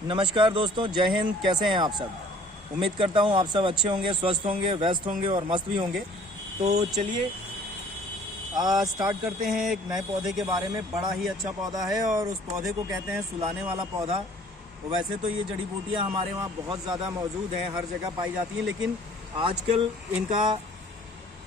नमस्कार दोस्तों, जय हिंद। कैसे हैं आप सब? उम्मीद करता हूं आप सब अच्छे होंगे, स्वस्थ होंगे, व्यस्त होंगे और मस्त भी होंगे। तो चलिए स्टार्ट करते हैं एक नए पौधे के बारे में। बड़ा ही अच्छा पौधा है और उस पौधे को कहते हैं सुलाने वाला पौधा। वैसे तो ये जड़ी बूटियां हमारे वहाँ बहुत ज़्यादा मौजूद हैं, हर जगह पाई जाती हैं, लेकिन आजकल इनका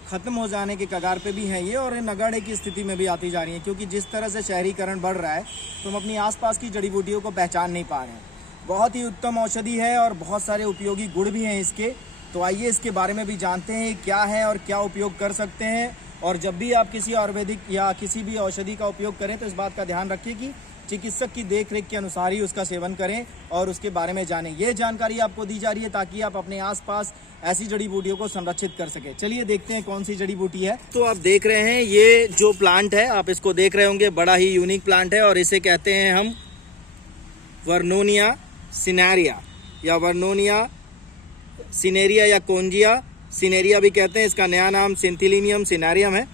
ख़त्म हो जाने के कगार पे भी हैं ये, और नगाड़े की स्थिति में भी आती जा रही हैं, क्योंकि जिस तरह से शहरीकरण बढ़ रहा है तो हम अपनी आसपास की जड़ी बूटियों को पहचान नहीं पा रहे हैं। बहुत ही उत्तम औषधि है और बहुत सारे उपयोगी गुण भी हैं इसके। तो आइए इसके बारे में भी जानते हैं क्या है और क्या उपयोग कर सकते हैं। और जब भी आप किसी आयुर्वेदिक या किसी भी औषधि का उपयोग करें तो इस बात का ध्यान रखिए कि चिकित्सक की देखरेख के अनुसार ही उसका सेवन करें और उसके बारे में जानें। ये जानकारी आपको दी जा रही है ताकि आप अपने आसपास ऐसी जड़ी बूटियों को संरक्षित कर सके। चलिए देखते हैं कौन सी जड़ी बूटी है। तो आप देख रहे हैं ये जो प्लांट है, आप इसको देख रहे होंगे, बड़ा ही यूनिक प्लांट है और इसे कहते हैं हम वर्नोनिया सिनेरिया या वर्नोनिया सिनेरिया या कोंजिया सिनेरिया भी कहते हैं। इसका नया नाम सिंथिलिनियम सिनेरियम है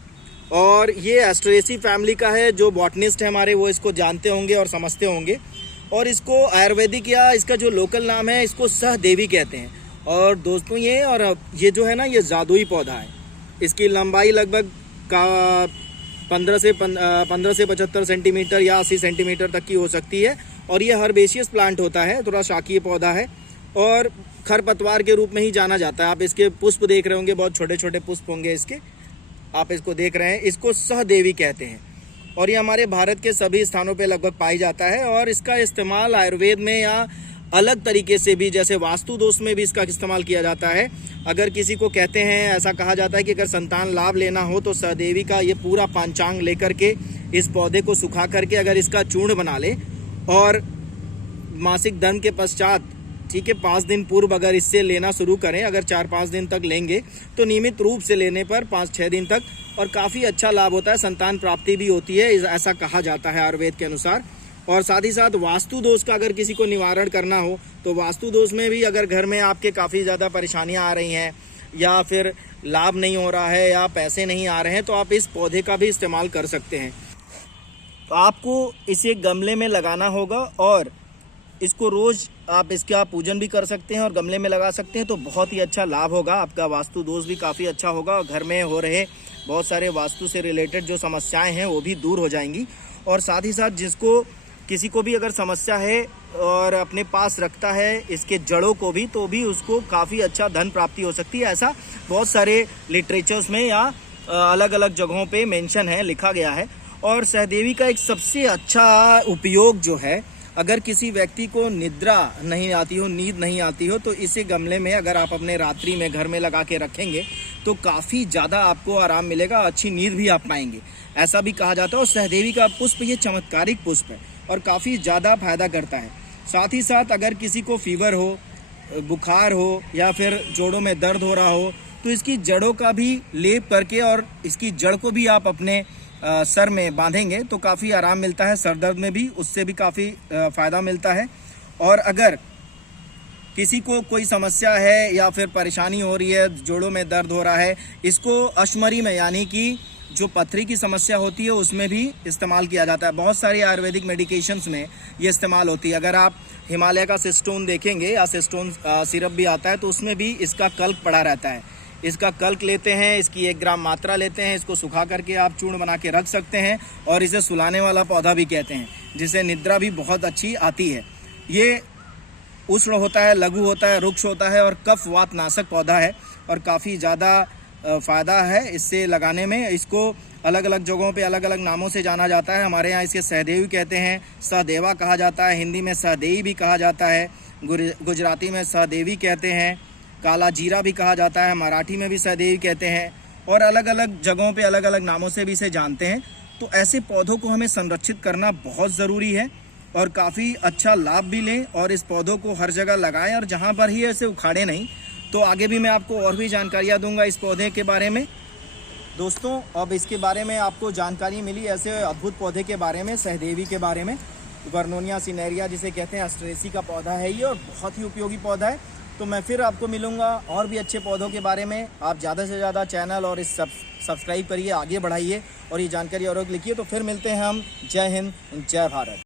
और ये एस्ट्रेसी फैमिली का है। जो बॉटनिस्ट है हमारे वो इसको जानते होंगे और समझते होंगे। और इसको आयुर्वेदिक या इसका जो लोकल नाम है इसको सहदेवी कहते हैं। और दोस्तों ये जो है ना, ये जादुई पौधा है। इसकी लंबाई लगभग 15 से 75 सेंटीमीटर या 80 सेंटीमीटर तक की हो सकती है। और ये हर्बेशियस प्लांट होता है, थोड़ा शाकीय पौधा है और खरपतवार के रूप में ही जाना जाता है। आप इसके पुष्प देख रहे होंगे, बहुत छोटे छोटे पुष्प होंगे इसके, आप इसको देख रहे हैं। इसको सहदेवी कहते हैं और ये हमारे भारत के सभी स्थानों पे लगभग पाई जाता है। और इसका इस्तेमाल आयुर्वेद में या अलग तरीके से भी, जैसे वास्तु दोष में भी इसका इस्तेमाल किया जाता है। अगर किसी को कहते हैं, ऐसा कहा जाता है कि अगर संतान लाभ लेना हो तो सहदेवी का ये पूरा पंचांग लेकर के इस पौधे को सुखा करके अगर इसका चूर्ण बना ले और मासिक धर्म के पश्चात, ठीक है, 5 दिन पूर्व अगर इससे लेना शुरू करें, अगर 4-5 दिन तक लेंगे तो नियमित रूप से लेने पर 5-6 दिन तक, और काफ़ी अच्छा लाभ होता है, संतान प्राप्ति भी होती है, ऐसा कहा जाता है आयुर्वेद के अनुसार। और साथ ही साथ वास्तु दोष का अगर किसी को निवारण करना हो तो वास्तु दोष में भी, अगर घर में आपके काफ़ी ज़्यादा परेशानियां आ रही हैं या फिर लाभ नहीं हो रहा है या पैसे नहीं आ रहे हैं, तो आप इस पौधे का भी इस्तेमाल कर सकते हैं। तो आपको इसे गमले में लगाना होगा और इसको रोज़ आप इसका पूजन भी कर सकते हैं और गमले में लगा सकते हैं, तो बहुत ही अच्छा लाभ होगा। आपका वास्तु दोष भी काफ़ी अच्छा होगा और घर में हो रहे बहुत सारे वास्तु से रिलेटेड जो समस्याएं हैं वो भी दूर हो जाएंगी। और साथ ही साथ किसी को भी अगर समस्या है और अपने पास रखता है इसके जड़ों को भी, तो भी उसको काफ़ी अच्छा धन प्राप्ति हो सकती है। ऐसा बहुत सारे लिटरेचर्स में या अलग अलग जगहों पे मेंशन है, लिखा गया है। और सहदेवी का एक सबसे अच्छा उपयोग जो है, अगर किसी व्यक्ति को निद्रा नहीं आती हो, नींद नहीं आती हो, तो इसे गमले में अगर आप अपने रात्रि में घर में लगा के रखेंगे तो काफ़ी ज़्यादा आपको आराम मिलेगा, अच्छी नींद भी आप पाएंगे, ऐसा भी कहा जाता है। और सहदेवी का पुष्प ये चमत्कारिक पुष्प है और काफ़ी ज़्यादा फायदा करता है। साथ ही साथ अगर किसी को फीवर हो, बुखार हो या फिर जोड़ों में दर्द हो रहा हो, तो इसकी जड़ों का भी लेप करके और इसकी जड़ को भी आप अपने सर में बांधेंगे तो काफ़ी आराम मिलता है। सर दर्द में भी उससे भी काफ़ी फ़ायदा मिलता है। और अगर किसी को कोई समस्या है या फिर परेशानी हो रही है, जोड़ों में दर्द हो रहा है, इसको अश्मरी में, यानी कि जो पथरी की समस्या होती है उसमें भी इस्तेमाल किया जाता है। बहुत सारी आयुर्वेदिक मेडिकेशंस में ये इस्तेमाल होती है। अगर आप हिमालय का सिस्टोन देखेंगे या सिस्टोन सिरप भी आता है तो उसमें भी इसका कल्क पड़ा रहता है। इसका कल्क लेते हैं, इसकी 1 ग्राम मात्रा लेते हैं, इसको सुखा करके आप चूर्ण बना के रख सकते हैं। और इसे सुलाने वाला पौधा भी कहते हैं, जिसे निद्रा भी बहुत अच्छी आती है। ये उष्ण होता है, लघु होता है, रुक्ष होता है और कफ वात नाशक पौधा है और काफ़ी ज़्यादा फ़ायदा है इससे लगाने में। इसको अलग अलग जगहों पे अलग अलग नामों से जाना जाता है। हमारे यहाँ इसे सहदेवी कहते हैं, सहदेवा कहा जाता है, हिंदी में सहदेई भी कहा जाता है, गुजराती में सहदेवी कहते हैं, काला जीरा भी कहा जाता है, मराठी में भी सहदेवी कहते हैं और अलग अलग जगहों पे अलग अलग नामों से भी इसे जानते हैं। तो ऐसे पौधों को हमें संरक्षित करना बहुत ज़रूरी है और काफ़ी अच्छा लाभ भी लें और इस पौधों को हर जगह लगाएं और जहाँ पर ही ऐसे उखाड़े नहीं। तो आगे भी मैं आपको और भी जानकारियाँ दूंगा इस पौधे के बारे में। दोस्तों, अब इसके बारे में आपको जानकारी मिली ऐसे अद्भुत पौधे के बारे में, सहदेवी के बारे में। वर्नोनिया सिनेरिया जिसे कहते हैं, एस्ट्रेसी का पौधा है ये और बहुत ही उपयोगी पौधा है। तो मैं फिर आपको मिलूंगा और भी अच्छे पौधों के बारे में। आप ज़्यादा से ज़्यादा चैनल और इस सब्सक्राइब करिए, आगे बढ़ाइए और ये जानकारी और लिखिए। तो फिर मिलते हैं हम। जय हिंद, जय भारत।